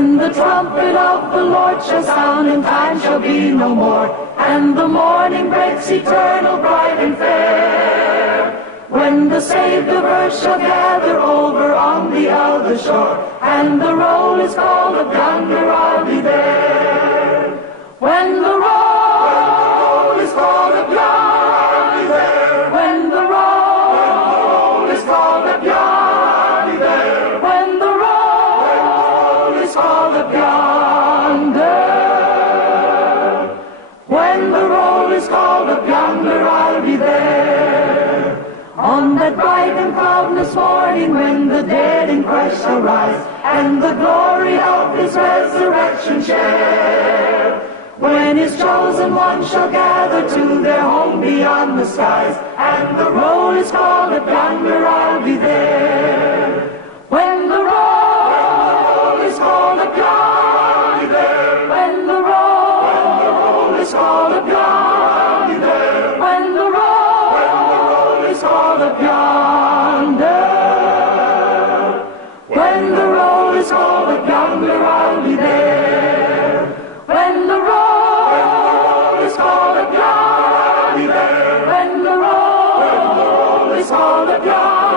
When the trumpet of the Lord shall sound and time shall be no more, and the morning breaks eternal, bright and fair. When the saved of earth shall gather over on the other shore, and the roll is called up yonder, I'll be there. When the roll is called up yonder, I'll be there. When the roll is called up yonder, I'll be there. When the roll is called up yonder, when the roll is called up yonder, I'll be there. On that bright and cloudless morning, when the dead in Christ shall rise, and the glory of His resurrection share. When His chosen ones shall gather to their home beyond the skies, and the roll is called up yonder, I'll be there. When the roll is called up yonder, I'll be there. When the roll is called up yonder, I'll be there. When the roll is called up yonder, when the roll is called up yonder, I'll be there. When the roll is called up yonder, I'll be there. When the roll is called up yonder,